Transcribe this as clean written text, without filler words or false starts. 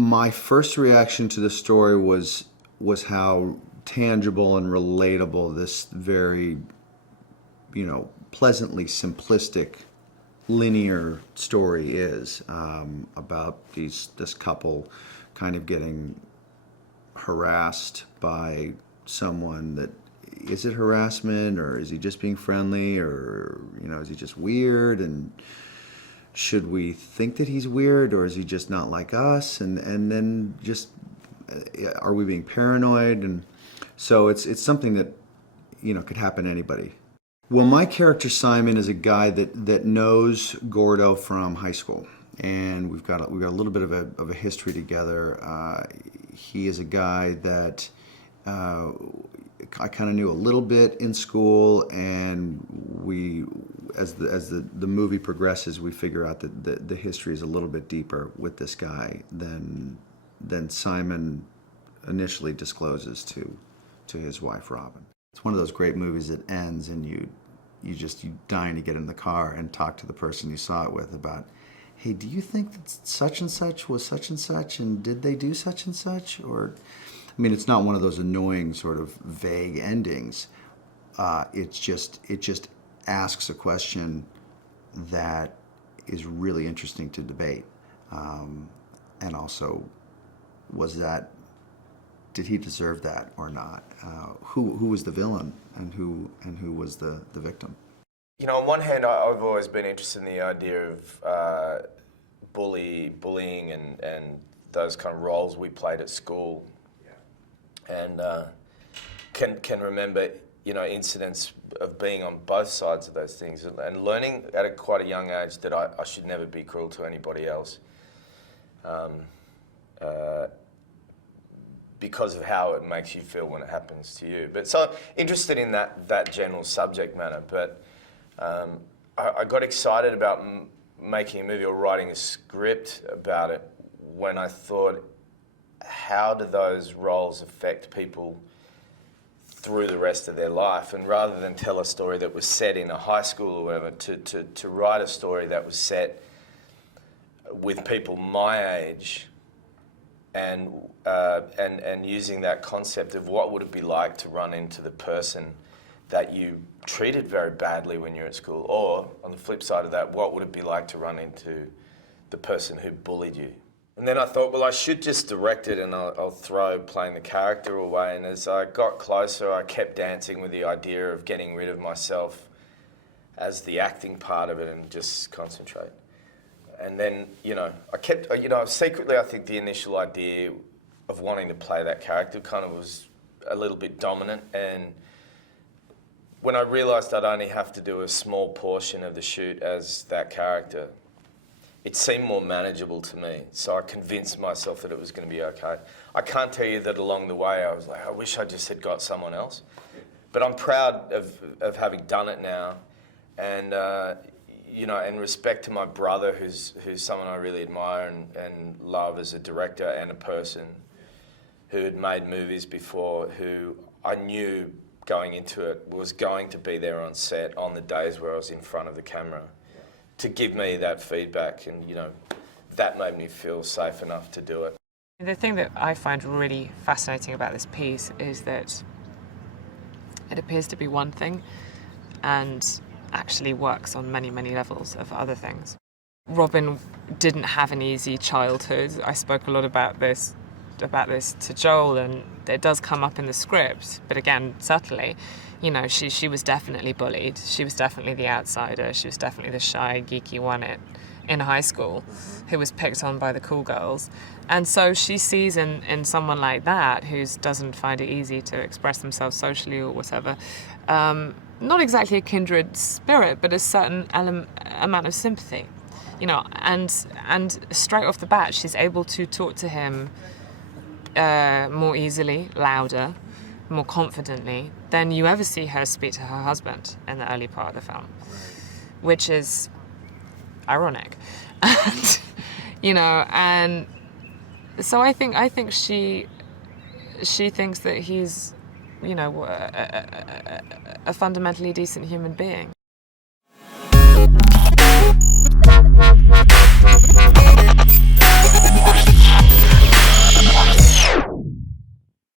My first reaction to the story was how tangible and relatable this very, pleasantly simplistic, linear story is, about this couple kind of getting harassed by someone that, is it harassment, or is he just being friendly, or is he just weird, and should we think that he's weird, or is he just not like us, and then just are we being paranoid? And so it's something that could happen to anybody. Well, my character Simon is a guy that knows Gordo from high school, and we've got a little bit of a history together. He is a guy that I kind of knew a little bit in school, and as the movie progresses, we figure out that the history is a little bit deeper with this guy than Simon initially discloses to his wife Robin. It's one of those great movies that ends and you dying to get in the car and talk to the person you saw it with about, hey, do you think that such and such was such and such, and did they do such and such? Or, I mean, it's not one of those annoying sort of vague endings. It just asks a question that is really interesting to debate. And also, did he deserve that or not? Who was the villain, and who was the victim? On one hand, I've always been interested in the idea of bullying and those kind of roles we played at school. And can remember, incidents of being on both sides of those things, and learning at quite a young age that I should never be cruel to anybody else, because of how it makes you feel when it happens to you. But so interested in that general subject matter. But I got excited about making a movie or writing a script about it when I thought, how do those roles affect people through the rest of their life? And rather than tell a story that was set in a high school or whatever, to write a story that was set with people my age, and using that concept of what would it be like to run into the person that you treated very badly when you're at school, or on the flip side of that, what would it be like to run into the person who bullied you? And then I thought, well, I should just direct it, and I'll throw playing the character away. And as I got closer, I kept dancing with the idea of getting rid of myself as the acting part of it and just concentrate. And then, I kept, secretly, I think the initial idea of wanting to play that character kind of was a little bit dominant. And when I realised I'd only have to do a small portion of the shoot as that character, it seemed more manageable to me. So I convinced myself that it was going to be okay. I can't tell you that along the way I was like, I wish I just had got someone else. But I'm proud of having done it now. And, in respect to my brother, who's someone I really admire and love as a director and a person, who had made movies before, who I knew going into it was going to be there on set on the days where I was in front of the camera, to give me that feedback, and that made me feel safe enough to do it. The thing that I find really fascinating about this piece is that it appears to be one thing and actually works on many, many levels of other things. Robin didn't have an easy childhood. I spoke a lot about this to Joel, and it does come up in the script, but again, subtly. She was definitely bullied. She was definitely the outsider. She was definitely the shy, geeky one in high school who was picked on by the cool girls. And so she sees in someone like that, who doesn't find it easy to express themselves socially or whatever, not exactly a kindred spirit, but a certain amount of sympathy. And straight off the bat, she's able to talk to him more easily, louder, more confidently than you ever see her speak to her husband in the early part of the film, which is ironic. And so I think she thinks that he's a fundamentally decent human being.